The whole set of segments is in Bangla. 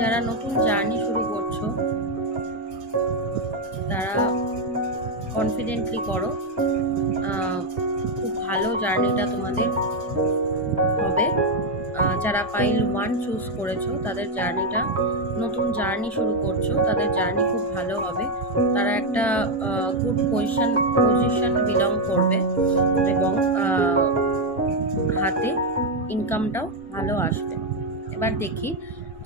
যারা নতুন জার্নি শুরু করছো তারা কনফিডেন্টলি করো, খুব ভালো জার্নিটা তোমাদের হবে। যারা পাইল 1 চুজ করেছো তাদের জার্নিটা, নতুন জার্নি শুরু করছো তাদের জার্নি খুব ভালো হবে। তারা একটা গুড পজিশন বিলং করবে এবং হাতে ইনকামটাও ভালো আসবে। এবার দেখি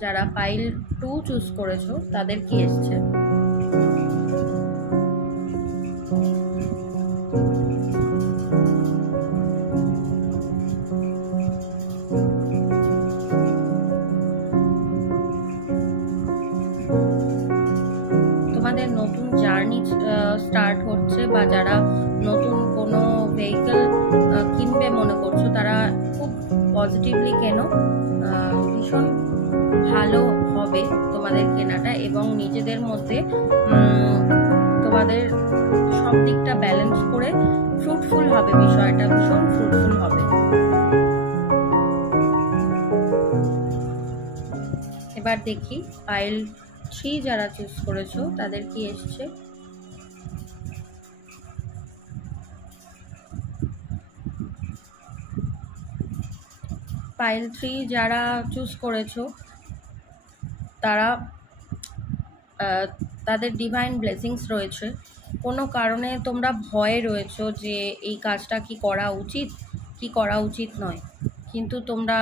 যারা পাইল 2 চুজ করেছো তাদের কি এসছে। তোমাদের নতুন জার্নি স্টার্ট হচ্ছে, বা যারা নতুন কোনো ভেহিকল কিনবে মনে করছো তারা খুব পজিটিভলি কেনো, ভীষণ ভালো হবে তোমাদের কেনাটা এবং নিজেদের মধ্যে তোমাদের সব দিকটা ব্যালেন্স করে ফ্রুটফুল হবে, বিষয়টা ভীষণ ফ্রুটফুল হবে। এবার দেখি পাইল 3 যারা চুজ করেছো তাদের কি এসছে। পাইল 3 যারা চুজ করেছো তারা তাদের ডিভাইন ব্লেসিংস রয়েছে। কোনো কারণে তোমরা ভয়ে রয়েছো যে এই কাজটা কি করা উচিত কি করা উচিত নয়, কিন্তু তোমরা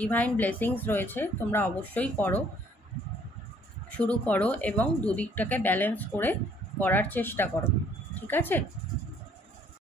ডিভাইন ব্লেসিংস রয়েছে, তোমরা অবশ্যই করো, শুরু করো এবং দুদিকটাকে ব্যালেন্স করে করার চেষ্টা করো, ঠিক আছে।